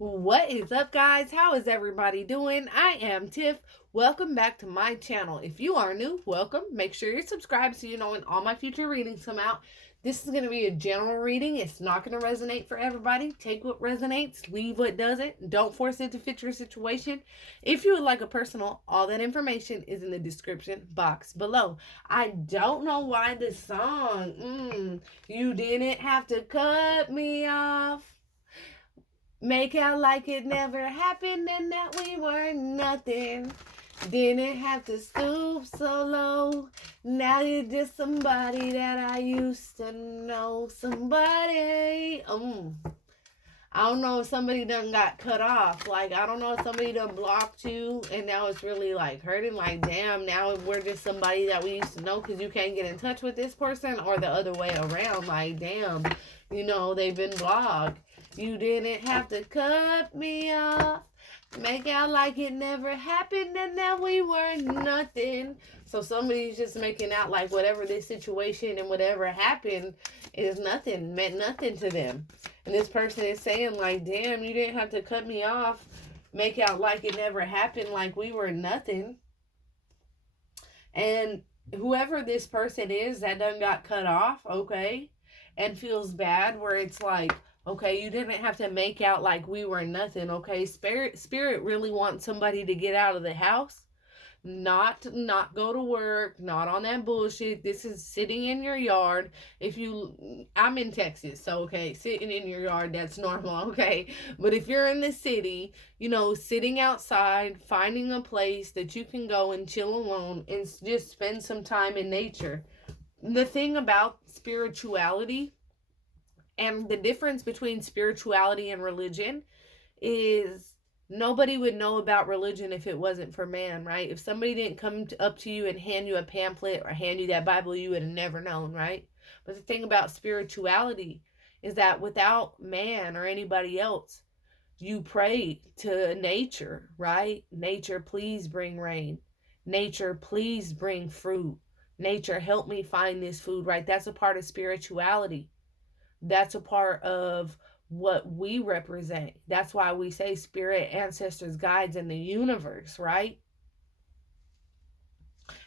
What is up, guys? How is everybody doing? I am Tiff. Welcome back to my channel. If you are new, welcome. Make sure you're subscribed so you know when all my future readings come out. This is going to be a general reading. It's not going to resonate for everybody. Take what resonates, leave what doesn't. Don't force it to fit your situation. If you would like a personal, all that information is in the description box below. I don't know why this song, you didn't have to cut me off. Make out like it never happened and that we were nothing. Didn't have to stoop so low. Now you're just somebody that I used to know. Somebody. I don't know if somebody done got cut off. Like, I don't know if somebody done blocked you and now it's really like hurting. Like, damn, now we're just somebody that we used to know because you can't get in touch with this person, or the other way around. Like, damn, they've been blocked. You didn't have to cut me off. Make out like it never happened and that we were nothing. So somebody's just making out like whatever this situation and whatever happened is nothing, meant nothing to them. And this person is saying like, damn, you didn't have to cut me off. Make out like it never happened, like we were nothing. And whoever this person is that done got cut off, okay, and feels bad, where it's like, okay, you didn't have to make out like we were nothing, okay? Spirit really wants somebody to get out of the house, not go to work, not on that bullshit. This is sitting in your yard. I'm in Texas, so okay, sitting in your yard, that's normal, okay? But if you're in the city, sitting outside, finding a place that you can go and chill alone and just spend some time in nature. The thing about spirituality, and the difference between spirituality and religion, is nobody would know about religion if it wasn't for man, right? If somebody didn't come up to you and hand you a pamphlet or hand you that Bible, you would have never known, right? But the thing about spirituality is that without man or anybody else, you pray to nature, right? Nature, please bring rain. Nature, please bring fruit. Nature, help me find this food, right? That's a part of spirituality. That's a part of what we represent. That's why we say spirit, ancestors, guides, and the universe, right?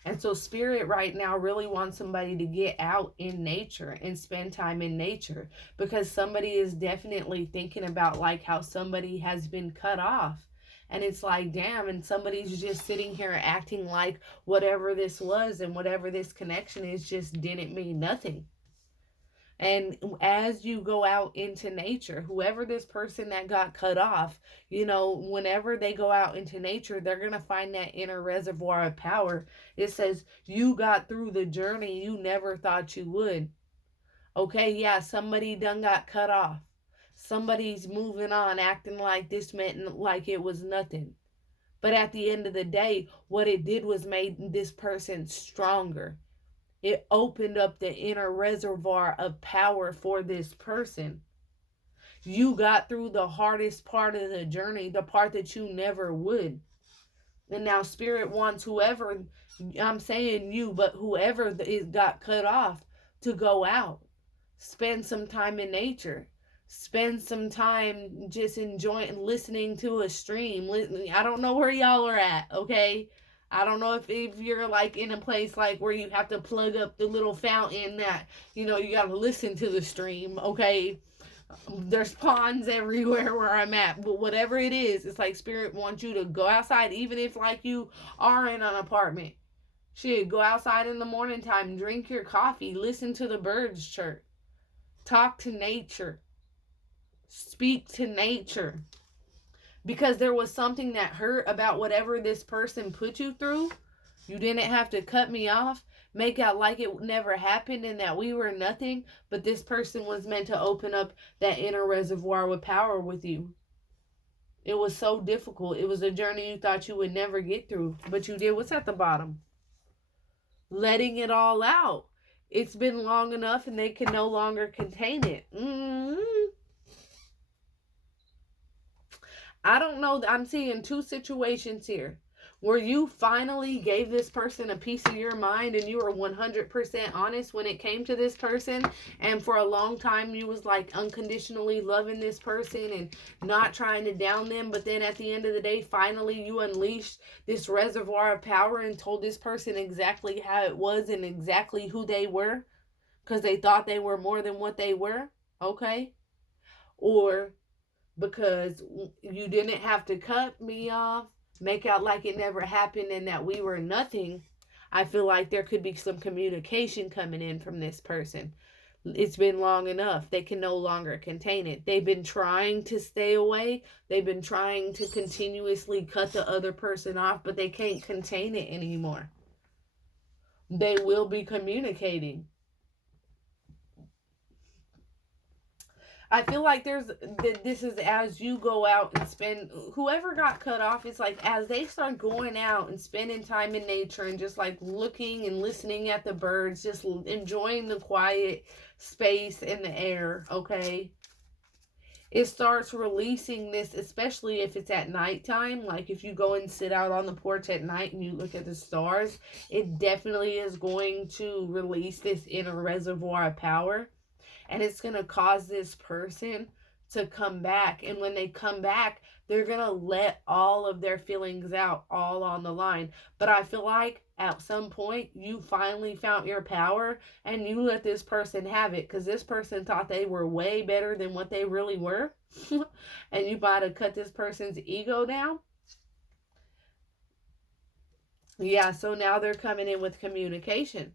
And so spirit right now really wants somebody to get out in nature and spend time in nature, because somebody is definitely thinking about like how somebody has been cut off. And it's like, damn, and somebody's just sitting here acting like whatever this was and whatever this connection is just didn't mean nothing. And as you go out into nature, whoever this person that got cut off, whenever they go out into nature, they're going to find that inner reservoir of power. It says, you got through the journey you never thought you would. Okay, yeah, somebody done got cut off. Somebody's moving on, acting like this meant like it was nothing. But at the end of the day, what it did was made this person stronger. It opened up the inner reservoir of power for this person. You got through the hardest part of the journey, the part that you never would. And now spirit wants whoever, I'm saying you, but whoever got cut off, to go out. Spend some time in nature. Spend some time just enjoying, listening to a stream. I don't know where y'all are at, okay? I don't know if you're like in a place like where you have to plug up the little fountain that, you got to listen to the stream, okay? There's ponds everywhere where I'm at. But whatever it is, it's like spirit wants you to go outside, even if like you are in an apartment. Shit, go outside in the morning time, drink your coffee, listen to the birds chirp. Talk to nature. Speak to nature. Because there was something that hurt about whatever this person put you through. You didn't have to cut me off, make out like it never happened and that we were nothing. But this person was meant to open up that inner reservoir with power with you. It was so difficult. It was a journey you thought you would never get through. But you did. What's at the bottom? Letting it all out. It's been long enough and they can no longer contain it. I don't know. I'm seeing two situations here where you finally gave this person a piece of your mind and you were 100% honest when it came to this person, and for a long time you was like unconditionally loving this person and not trying to down them, but then at the end of the day finally you unleashed this reservoir of power and told this person exactly how it was and exactly who they were because they thought they were more than what they were, okay? Or because you didn't have to cut me off, make out like it never happened and that we were nothing. I feel like there could be some communication coming in from this person. It's been long enough. They can no longer contain it. They've been trying to stay away. They've been trying to continuously cut the other person off, but they can't contain it anymore. They will be communicating. I feel like this is as you go out and spend, whoever got cut off, it's like as they start going out and spending time in nature and just like looking and listening at the birds, just enjoying the quiet space and the air, okay? It starts releasing this, especially if it's at nighttime. Like if you go and sit out on the porch at night and you look at the stars, it definitely is going to release this inner reservoir of power. And it's going to cause this person to come back. And when they come back, they're going to let all of their feelings out all on the line. But I feel like at some point you finally found your power and you let this person have it, because this person thought they were way better than what they really were. And you might have cut this person's ego down. Yeah, so now they're coming in with communication.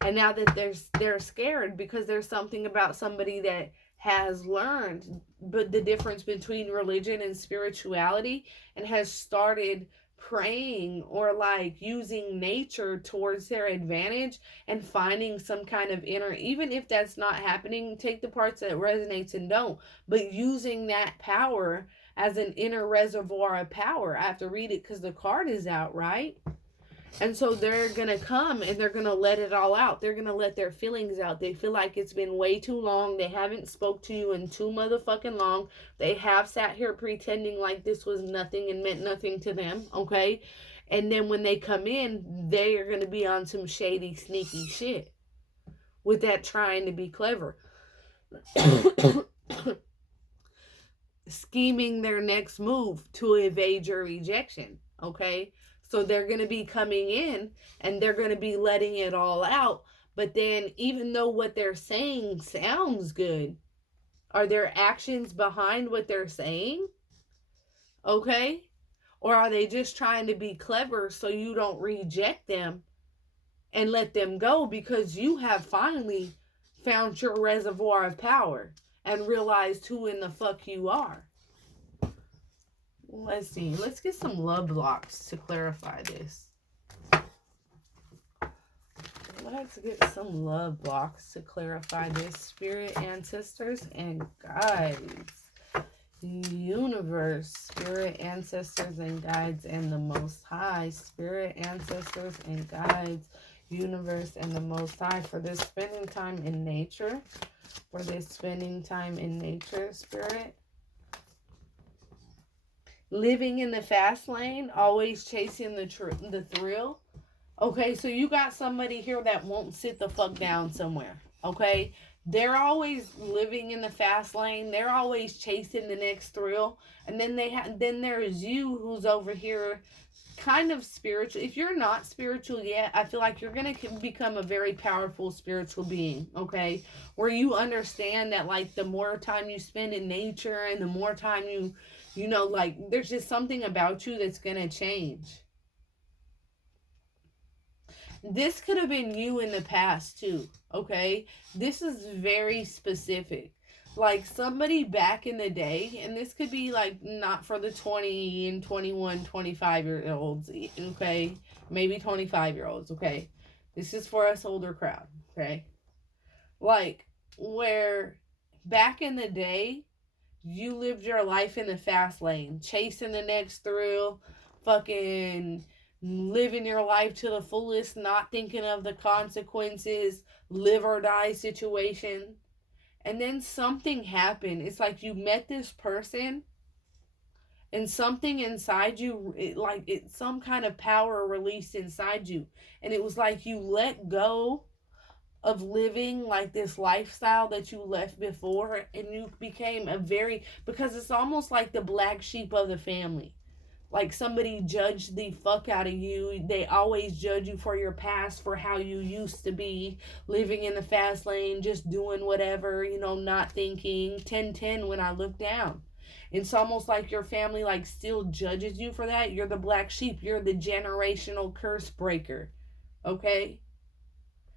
And now that they're scared because there's something about somebody that has learned but the difference between religion and spirituality and has started praying or like using nature towards their advantage and finding some kind of inner, even if that's not happening, take the parts that resonates and don't, but using that power as an inner reservoir of power. I have to read it because the card is out, right? And so they're going to come and they're going to let it all out. They're going to let their feelings out. They feel like it's been way too long. They haven't spoke to you in too motherfucking long. They have sat here pretending like this was nothing and meant nothing to them, okay? And then when they come in, they are going to be on some shady, sneaky shit with that trying to be clever. Scheming their next move to evade your rejection, okay? So they're going to be coming in and they're going to be letting it all out. But then even though what they're saying sounds good, are there actions behind what they're saying? Okay? Or are they just trying to be clever so you don't reject them and let them go because you have finally found your reservoir of power and realized who in the fuck you are? Let's see. Let's get some love blocks to clarify this. Let's get some love blocks to clarify this. Spirit, ancestors, and guides. Universe, spirit, ancestors, and guides, and the Most High. Spirit, ancestors, and guides, universe, and the Most High. For this spending time in nature. For this spending time in nature, spirit. Living in the fast lane, always chasing the thrill. Okay, so you got somebody here that won't sit the fuck down somewhere. Okay, they're always living in the fast lane. They're always chasing the next thrill. And then then there's you who's over here kind of spiritual. If you're not spiritual yet, I feel like you're going to become a very powerful spiritual being, okay? Where you understand that like the more time you spend in nature and the more time you know, like, there's just something about you that's going to change. This could have been you in the past, too, okay? This is very specific. Like, somebody back in the day, and this could be, like, not for the 20 and 21, 25-year-olds, okay? Maybe 25-year-olds, okay? This is for us older crowd, okay? Like, where back in the day, you lived your life in the fast lane, chasing the next thrill, fucking living your life to the fullest, not thinking of the consequences, live or die situation. And then something happened. It's like you met this person And something inside you, some kind of power released inside you. And it was like you let go of living like this lifestyle that you left before, and you became because it's almost like the black sheep of the family. Like somebody judged the fuck out of you. They always judge you for your past, for how you used to be, living in the fast lane, just doing whatever, not thinking. 10-10 when I look down. It's almost like your family like still judges you for that. You're the black sheep. You're the generational curse breaker. Okay?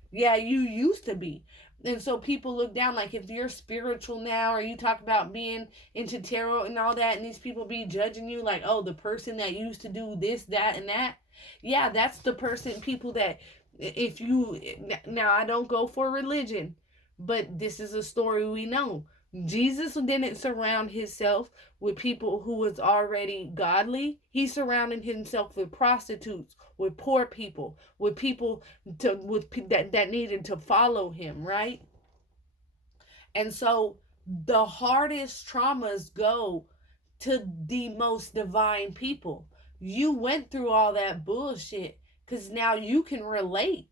Yeah, you used to be. And so people look down, like if you're spiritual now, or you talk about being into tarot and all that, and these people be judging you like, oh, the person that used to do this, that, and that. Yeah, that's the people that, if you, now I don't go for religion, but this is a story we know. Jesus didn't surround himself with people who was already godly. He surrounded himself with prostitutes, with poor people, with people that needed to follow him, right? And so the hardest traumas go to the most divine people. You went through all that bullshit because now you can relate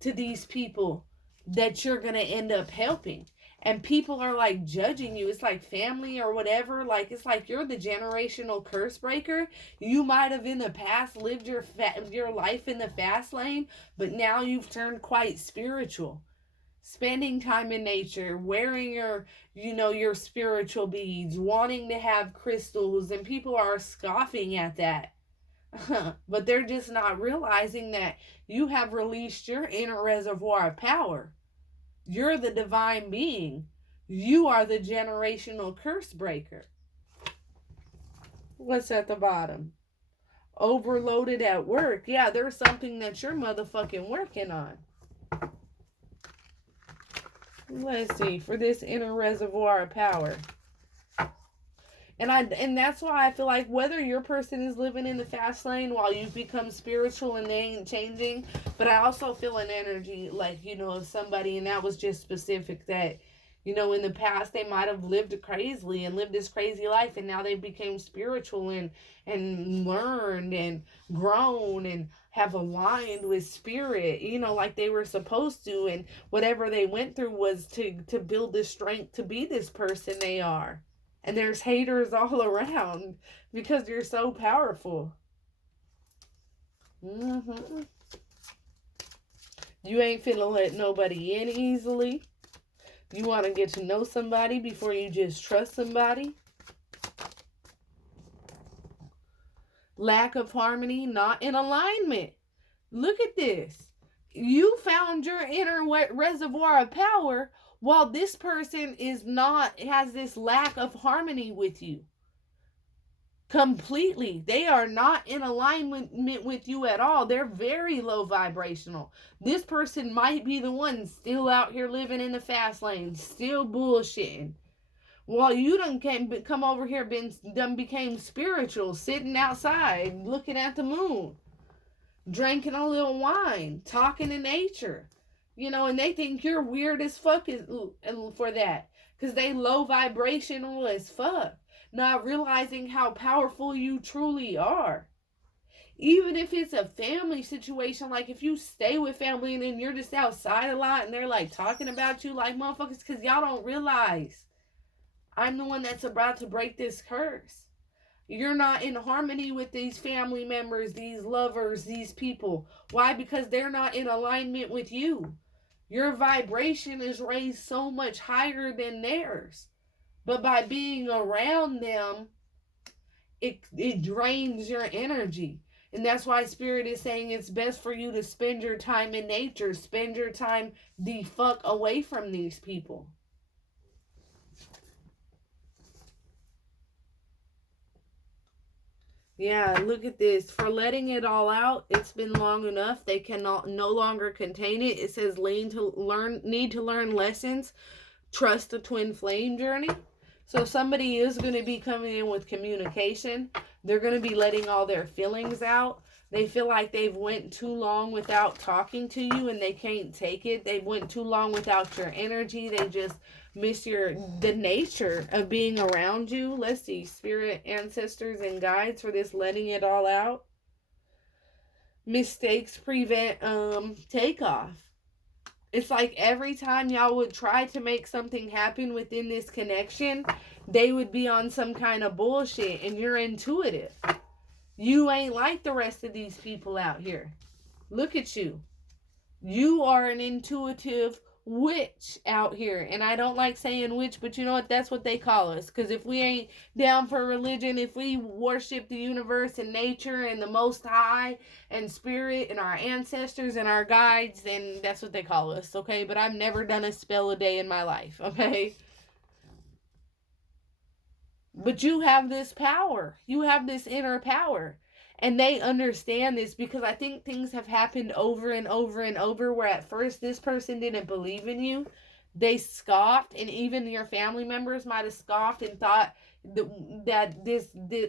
to these people that you're going to end up helping. And people are like judging you. It's like family or whatever. Like, it's like you're the generational curse breaker. You might have in the past lived your life in the fast lane, but now you've turned quite spiritual. Spending time in nature, wearing your spiritual beads, wanting to have crystals, and people are scoffing at that. But they're just not realizing that you have released your inner reservoir of power. You're the divine being. You are the generational curse breaker. What's at the bottom? Overloaded at work. Yeah, there's something that you're motherfucking working on. Let's see. For this inner reservoir of power. And that's why I feel like whether your person is living in the fast lane while you've become spiritual and they ain't changing, but I also feel an energy like, of somebody, and that was just specific that, in the past they might have lived crazily and lived this crazy life, and now they became spiritual and learned and grown and have aligned with spirit, like they were supposed to, and whatever they went through was to build the strength to be this person they are. And there's haters all around because you're so powerful. You ain't finna let nobody in easily. You want to get to know somebody before you just trust somebody. Lack of harmony, not in alignment. Look at this. You found your inner reservoir of power, while this person has this lack of harmony with you. Completely. They are not in alignment with you at all. They're very low vibrational. This person might be the one still out here living in the fast lane, still bullshitting. While you done come over here, became spiritual, sitting outside, looking at the moon, drinking a little wine, talking to nature. And they think you're weird as fuck for that. Because they low vibrational as fuck. Not realizing how powerful you truly are. Even if it's a family situation, like if you stay with family and then you're just outside a lot and they're like talking about you like motherfuckers, because y'all don't realize I'm the one that's about to break this curse. You're not in harmony with these family members, these lovers, these people. Why? Because they're not in alignment with you. Your vibration is raised so much higher than theirs. But by being around them, it drains your energy. And that's why Spirit is saying it's best for you to spend your time in nature. Spend your time the fuck away from these people. Yeah, look at this. For letting it all out, it's been long enough. They cannot no longer contain it. It says need to learn lessons. Trust the twin flame journey. So somebody is going to be coming in with communication. They're going to be letting all their feelings out. They feel like they've went too long without talking to you and they can't take it. They went too long without your energy. They just miss the nature of being around you. Let's see, spirit, ancestors, and guides for this letting it all out. Mistakes prevent takeoff. It's like every time y'all would try to make something happen within this connection, they would be on some kind of bullshit, and you're intuitive. You ain't like the rest of these people out here. Look at you. You are an intuitive witch out here. And I don't like saying witch, but you know what? That's what they call us. Because if we ain't down for religion, if we worship the universe and nature and the Most High and spirit and our ancestors and our guides, then that's what they call us, okay? But I've never done a spell a day in my life, okay? But you have this power. You have this inner power. And they understand this because I think things have happened over and over and over where at first this person didn't believe in you. They scoffed, and even your family members might have scoffed and thought that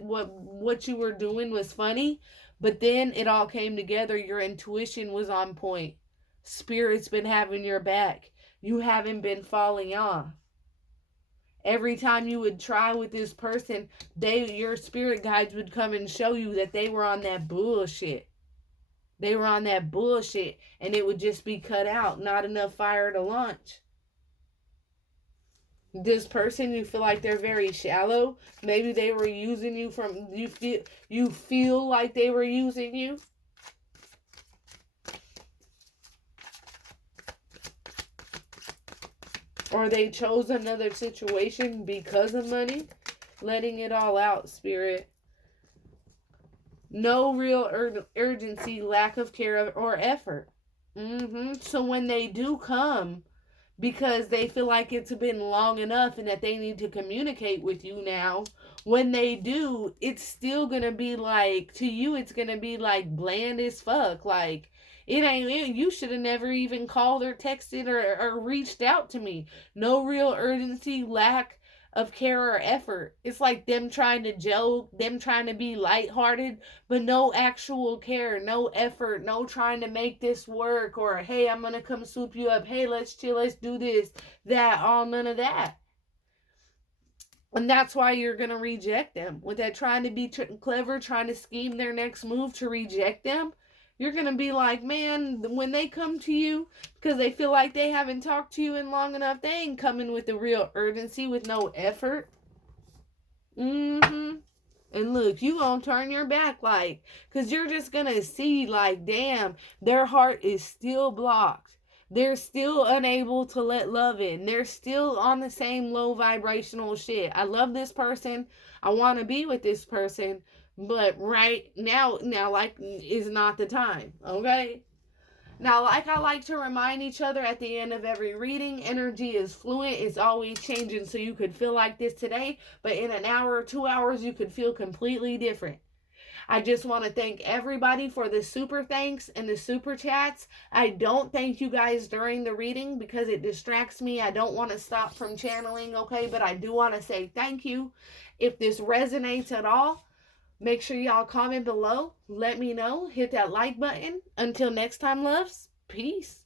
what you were doing was funny. But then it all came together. Your intuition was on point. Spirit's been having your back. You haven't been falling off. Every time you would try with this person, your spirit guides would come and show you that they were on that bullshit. They were on that bullshit, and it would just be cut out. Not enough fire to launch. This person, you feel like they're very shallow. Maybe they were using you you feel like they were using you. Or they chose another situation because of money. Letting it all out, spirit. No real urgency, lack of care or effort. So when they do come, because they feel like it's been long enough and that they need to communicate with you now, when they do, it's still going to be like, to you, it's going to be like bland as fuck. Like, you should have never even called or texted or reached out to me. No real urgency, lack of care or effort. It's like them trying to joke, them trying to be lighthearted, but no actual care, no effort, no trying to make this work, or hey, I'm gonna come swoop you up, hey, let's chill, let's do this, that, all none of that. And that's why you're gonna reject them. With that trying to be clever, trying to scheme their next move to reject them, you're going to be like, man, when they come to you because they feel like they haven't talked to you in long enough, they ain't coming with a real urgency, with no effort. And look, you going to turn your back, like, because you're just going to see, like, damn, their heart is still blocked. They're still unable to let love in. They're still on the same low vibrational shit. I love this person. I want to be with this person. But right now, like, is not the time, okay? Now, like I like to remind each other at the end of every reading, energy is fluid. It's always changing. So you could feel like this today, but in an hour or 2 hours, you could feel completely different. I just want to thank everybody for the super thanks and the super chats. I don't thank you guys during the reading because it distracts me. I don't want to stop from channeling, okay? But I do want to say thank you. If this resonates at all, make sure y'all comment below. Let me know. Hit that like button. Until next time, loves. Peace.